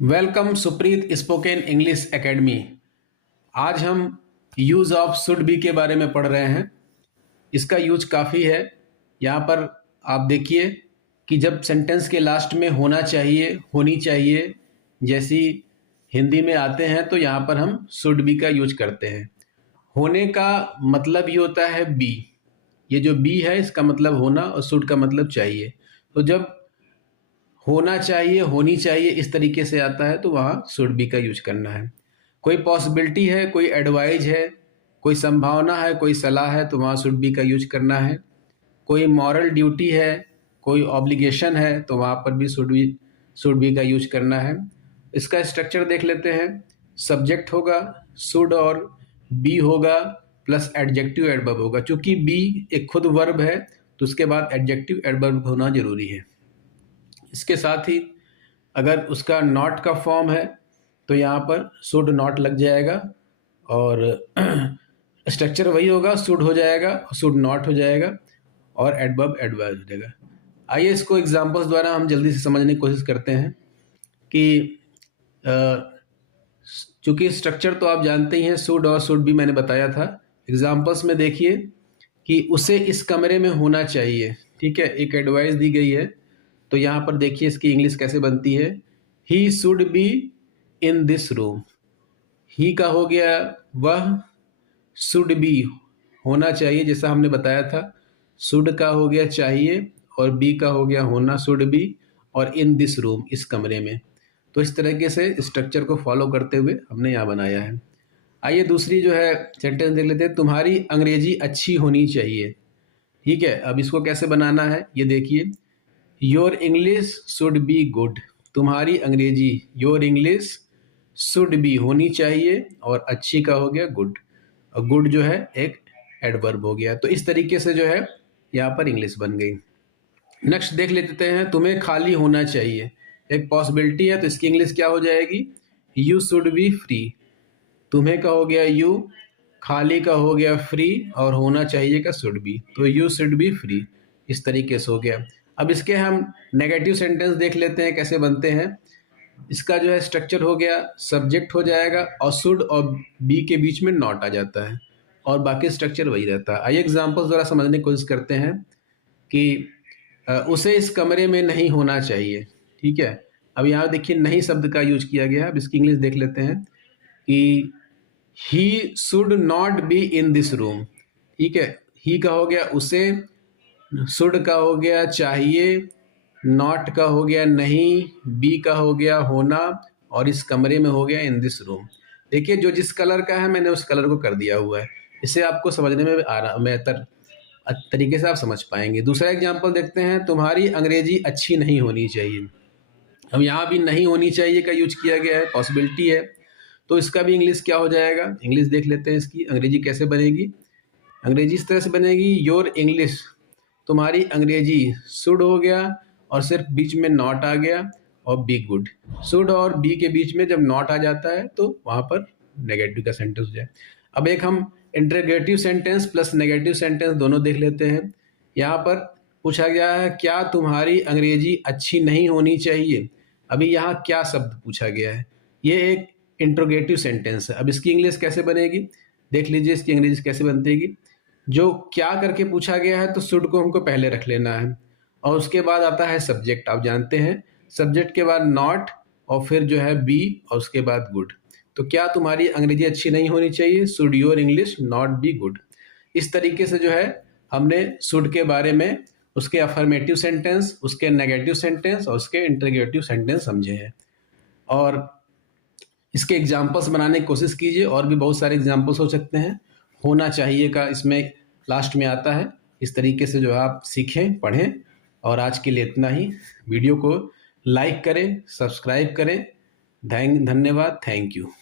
Welcome Supreet spoken English academy. आज हम use of should be के बारे में पढ़ रहे हैं। इसका यूज काफ़ी है। यहाँ पर आप देखिए कि जब सेंटेंस के लास्ट में होना चाहिए, होनी चाहिए जैसी हिंदी में आते हैं तो यहाँ पर हम शुड बी का यूज करते हैं। होने का मतलब ही होता है बी। ये जो बी है इसका मतलब होना और शुड का मतलब चाहिए। तो जब होना चाहिए, होनी चाहिए इस तरीके से आता है तो वहाँ शुड बी का यूज करना है। कोई पॉसिबिलिटी है, कोई एडवाइज है, कोई संभावना है, कोई सलाह है तो वहाँ शुड बी का यूज करना है। कोई मॉरल ड्यूटी है, कोई ऑब्लिगेशन है तो वहाँ पर भी शुड बी का यूज करना है। इसका स्ट्रक्चर देख लेते हैं। सब्जेक्ट होगा, शुड और बी होगा प्लस एडजेक्टिव एडवर्ब होगा। चूंकि बी एक खुद वर्ब है तो उसके बाद एडजेक्टिव एडवर्ब होना जरूरी है। इसके साथ ही अगर उसका नॉट का फॉर्म है तो यहाँ पर शुड नॉट लग जाएगा और स्ट्रक्चर वही होगा, शुड हो जाएगा, शुड नॉट हो जाएगा और एडवर्ब एडवर्ब हो जाएगा। आइए इसको एग्जांपल्स द्वारा हम जल्दी से समझने की कोशिश करते हैं कि चूंकि स्ट्रक्चर तो आप जानते ही हैं, शुड और शुड भी मैंने बताया था। एग्जांपल्स में देखिए कि उसे इस कमरे में होना चाहिए, ठीक है, एक एडवाइस दी गई है। तो यहाँ पर देखिए इसकी इंग्लिश कैसे बनती है। He should be in this room. He का हो गया वह, शुड बी होना चाहिए जैसा हमने बताया था, शुड का हो गया चाहिए और बी का हो गया होना, शुड बी, और इन दिस रूम इस कमरे में। तो इस तरीके से स्ट्रक्चर को फॉलो करते हुए हमने यहाँ बनाया है। आइए दूसरी जो है सेंटेंस देख लेते हैं। तुम्हारी अंग्रेजी अच्छी होनी चाहिए, ठीक है। अब इसको कैसे बनाना है ये देखिए। Your English should be good. तुम्हारी अंग्रेजी, योर इंग्लिश शुड बी होनी चाहिए और अच्छी का हो गया गुड, और गुड जो है एक एडवर्ब हो गया। तो इस तरीके से जो है यहाँ पर इंग्लिश बन गई। नेक्स्ट देख लेते हैं। तुम्हें खाली होना चाहिए, एक पॉसिबिलिटी है तो इसकी इंग्लिश क्या हो जाएगी। You should be free. तुम्हें का हो गया यू, खाली का हो गया फ्री और होना चाहिए का शुड बी, तो यू शुड बी फ्री। इस तरीके से हो गया। अब इसके हम नेगेटिव सेंटेंस देख लेते हैं कैसे बनते हैं। इसका जो है स्ट्रक्चर हो गया, सब्जेक्ट हो जाएगा और शुड और बी के बीच में नॉट आ जाता है और बाकी स्ट्रक्चर वही रहता है। आइए एग्जांपल्स द्वारा समझने की कोशिश करते हैं कि उसे इस कमरे में नहीं होना चाहिए, ठीक है। अब यहाँ देखिए नहीं शब्द का यूज किया गया है। अब इसकी इंग्लिश देख लेते हैं कि he should not be in this room, ठीक है। ही का हो गया उसे, शुड का हो गया चाहिए, नॉट का हो गया नहीं, बी का हो गया होना और इस कमरे में हो गया इन दिस रूम। देखिए जो जिस कलर का है मैंने उस कलर को कर दिया हुआ है। इससे आपको समझने में बेहतर तरीके से आप समझ पाएंगे। दूसरा एग्जांपल देखते हैं। तुम्हारी अंग्रेजी अच्छी नहीं होनी चाहिए। अब यहाँ भी नहीं होनी चाहिए का यूज किया गया है, पॉसिबिलिटी है, तो इसका भी इंग्लिश क्या हो जाएगा। इंग्लिश देख लेते हैं इसकी अंग्रेजी कैसे बनेगी। अंग्रेजी इस तरह से बनेगी, योर इंग्लिश, तुम्हारी अंग्रेजी शुड हो गया और सिर्फ बीच में नॉट आ गया और बी गुड। शुड और बी के बीच में जब नॉट आ जाता है तो वहाँ पर नेगेटिव का सेंटेंस हो जाए। अब एक हम interrogative sentence plus negative sentence दोनों देख लेते हैं। यहाँ पर पूछा गया है क्या तुम्हारी अंग्रेजी अच्छी नहीं होनी चाहिए। अभी यहाँ क्या शब्द पूछा गया है, ये एक इंटरोगेटिव सेंटेंस है। अब इसकी इंग्लिश कैसे बनेगी देख लीजिए। इसकी अंग्रेजी कैसे बनती, जो क्या करके पूछा गया है तो शुड को हमको पहले रख लेना है और उसके बाद आता है सब्जेक्ट, आप जानते हैं, सब्जेक्ट के बाद नॉट और फिर जो है बी और उसके बाद गुड। तो क्या तुम्हारी अंग्रेजी अच्छी नहीं होनी चाहिए, should your English not be good. इस तरीके से जो है हमने शुड के बारे में उसके अफर्मेटिव सेंटेंस, उसके नेगेटिव सेंटेंस और उसके इंटरोगेटिव सेंटेंस समझे हैं। और इसके एग्जाम्पल्स बनाने की कोशिश कीजिए, और भी बहुत सारे एग्जाम्पल्स हो सकते हैं। होना चाहिए का इसमें लास्ट में आता है। इस तरीके से जो आप सीखें, पढ़ें। और आज के लिए इतना ही। वीडियो को लाइक करें, सब्सक्राइब करें। धन्यवाद, थैंक यू।